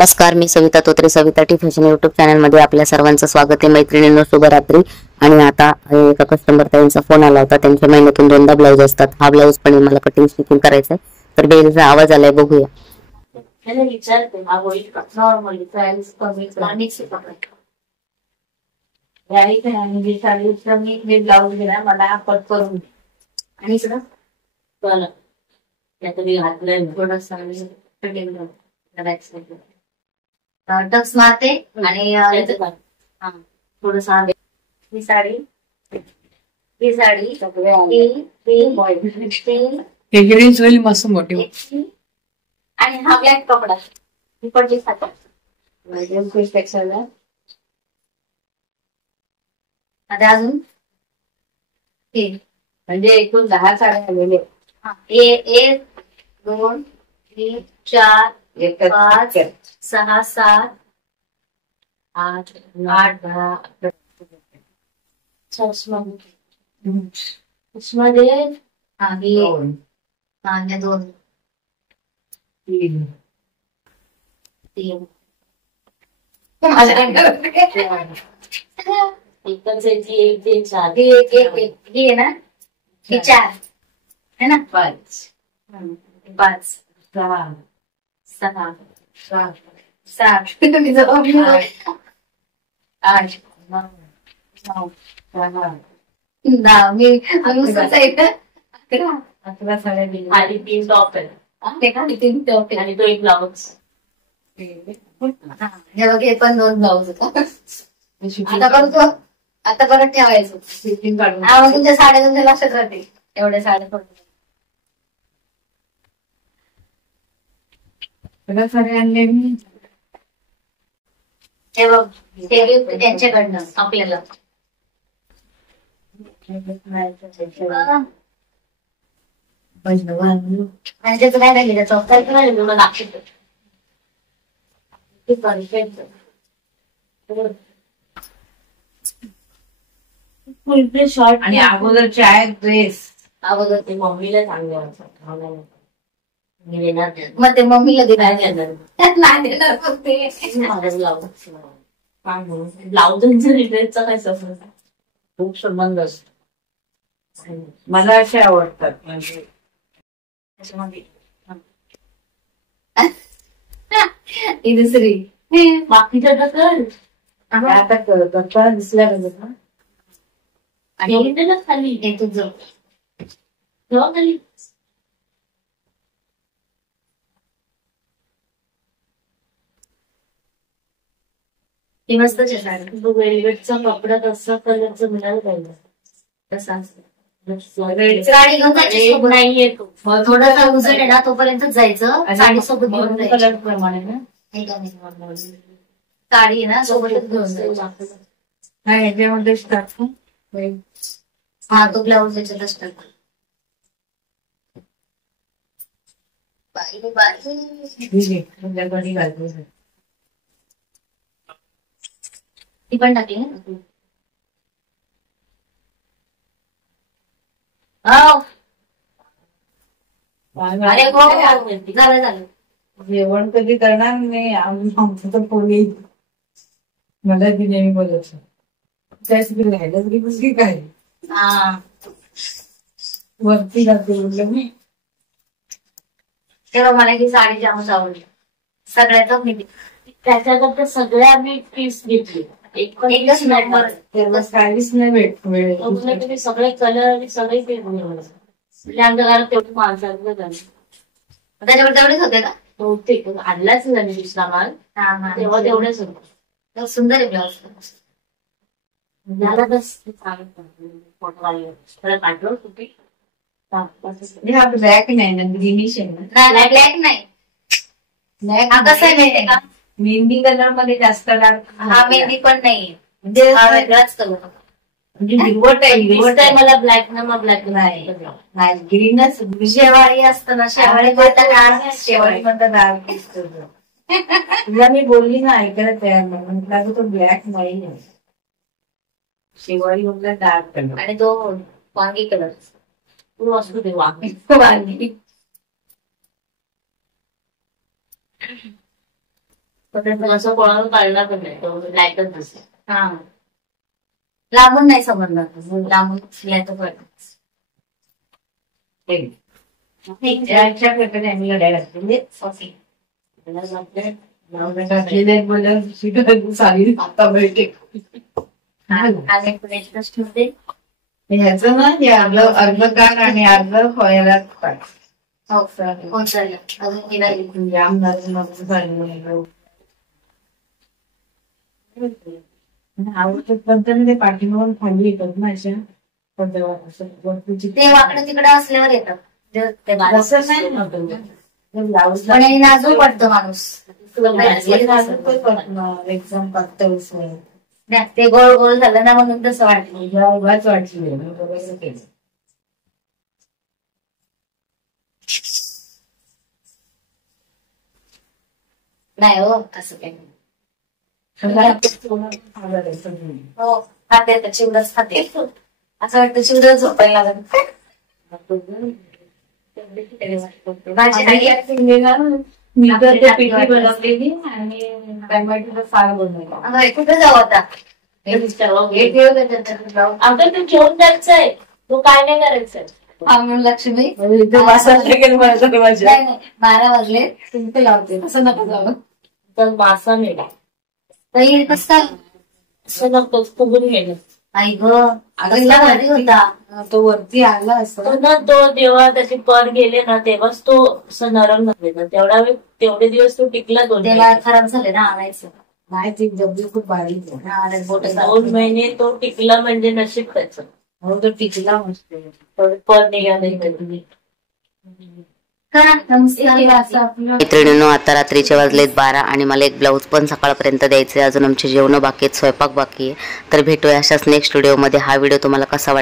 नमस्कार, मी Savita Totre, Savita T fashion YouTube channel मध्ये आपल्या सर्वांचं स्वागत आहे. मैत्रिणींनो, शुभरात्री. आणि आता एका कस्टमर ताईंचा फोन आला होता. त्यांच्या महिन्यातून 2दा ब्लाऊज असतात. हा ब्लाऊज पण मला कटिंग स्टिचिंग करायचा आहे. तर बेलचा आवाज आलाय, बघूया. ब्लाऊज दिला मला कट करून आणि इकडं घातलंय थोडंसं टक्स मारते आणि थोडस ही साडी मस्त मोठी आणि हा ब्लॅक कपडा इकडची आता अजून म्हणजे एकूण 10 साड्या आलेले. 1 2 3 4 5 6 7 8 9 10 मध्ये दोन 3 एक 3 4 एक ना ही 4 है ना 5 6 7 तुम्ही 8 9 10 मी 11 साड्या आणि 3 टॉप आहे. 3 टॉप आणि तो एक ब्लाउज. हे बघ, पण 2 ब्लाउज आता करतो. आता परत ठेवायचं तुमच्या साड्या तुमच्या लक्षात राहते. एवढ्या साड्या पडतो आणले. हे बघ, ते त्यांच्याकडनं आपल्याला आणि त्याचं काय राहिलं, चौकाय राहिलं मला दाखवतो. शॉर्ट आणि अगोदरचे आहेत ड्रेस. अगोदर ते मम्मीला चांगले मग ते मम्मीला देणार नाही देणार. ब्लाउजांचा ड्रेसचा काय संबंध? खूप संबंध असतो. मला असे आवडतात. म्हणजे ही दुसरी बाकीच्या तर आता करता दिसल्या ना. आणि खाली हे तुझं खाली ही मस्त वेलवेटचा कपडा तसा कलरचं मिळालं पाहिजे. तसा साडी घेऊन जायची नाही येतो. थोडासा उजळ आहे ना, तोपर्यंत जायचं. साडी सोबत घेऊन कलर प्रमाणे ना साडी आहे ना सोबतच घेऊन जायचं. ह्याच्यामध्येच टाकतो. हा, तो ब्लाऊज याच्यातच टाक. ती पण टाकली ना. अरे झालं जेवण कधी करणार नाही. आमचं तर फोन येईल मला ती नेहमी बोलत त्याच बी राहिलंच की दुसरी काय वरती जाते म्हटलं मी. तेव्हा मला ही साडी जामच आवडली. सगळ्याच मी त्याच्याकरता सगळ्या मी पीस घेतली. एकच नंबर काहीच नाही भेट. सगळे कलर आणि सगळे आमच्या घरात तेवढी माणसाचं झालं. त्याच्यावर तेवढेच होते का? बहुतेक आणलाच नाही दुसरा माल. तेव्हा तेवढेच होते. सुंदर आहे ब्लाउज. झाला बस फोटो पाठवलं कुठे. ब्लॅक नाही ना, ग्रीनिश आहे ना. ब्लॅक नाही, कसं आहे माहितीये का, मेहंदी कलर मध्ये जास्त डार्क. हा मेहंदी पण नाही म्हणजे वेगळाच कलर. म्हणजे हिरवट आहे मला ब्लॅक ना. मग ब्लॅक नाही, ग्रीनच. शेवाळी असतं ना, शेवाळी शेवाळी म्हणतात डार्क दिसतो. तुला मी बोलली ना, ऐकायला तयार नाही. म्हटलं तो ब्लॅक नाही आहे, शेवाळी म्हटलं डार्क कलर. आणि तो वांगी कलर. असू दे वांगी. पण असं कोणाला काढला पण नाही तो लाईटच दिसत. हा लांबून नाही समजणार, लांबून शिलायचं कळत. याच्या प्रकारे आम्ही लढाई लागते म्हणजे साली आता भेटे आणि पुण्याची ठेवते. ह्याचं ना हे अर्ध कान आणि अर्ध फळ्याला काढ. हो चालेल. अजून गेला जाम झालं आवडत पण ते पाठीमागून खाली येतात ना अशा पण तेव्हा असं वरतीची ते वाकडं तिकडं असल्यावर येतात. ते बारीक. असं नाही नव्हतं. ब्लाऊज पण हे नाजूक वाटतं माणूस. एक्झाम पातळ नाही, ते गोल गोल झालं ना म्हणून तसं वाटलं. उभाच वाटली बरोबर केलं. नाही हो असं काही नाही. हो खाते तर चिवडच खाते. असं वाटतं चिवड झोपायला लागत. माझी आई मी तर ते पिठी बनवलेली आणि टॅमॅटोचं सार बनवलं. कुठे जाऊ आता? आता तू जेवण द्यायचंय, तू काय नाही करायचंय. लक्ष्मी इथे वासाला गेलं माझ्या नाही नाही 12 वाजले तुम्ही लावते असं नको जावं. तर मासा नाही काही कसं काय असं नको फुगून गेलं. आई ग भारी होता तो वरती आला असं तो ना तो जेव्हा त्याचे पर गेले ना तेव्हाच तो असं नरम झाले ना तेवढे दिवस तो टिकला. त्याला खराब झाले ना आणायचं. नाही ती डब्ल्यू खूप बारीक आहे. बोट 2 महिने तो टिकला म्हणजे नशीब त्याचं. हो तो टिकला मस्त पर निघाले. मैत्रिणींनो आता रात्रीचे वाजलेत 12 आणि मला एक ब्लाऊज पण सकाळपर्यंत द्यायचे. अजून आमचे जेवण बाकी आहेत, स्वयंपाक बाकी आहे. तर भेटूया अशाच नेक्स्ट व्हिडिओमध्ये. हा व्हिडिओ तुम्हाला कसा वाटला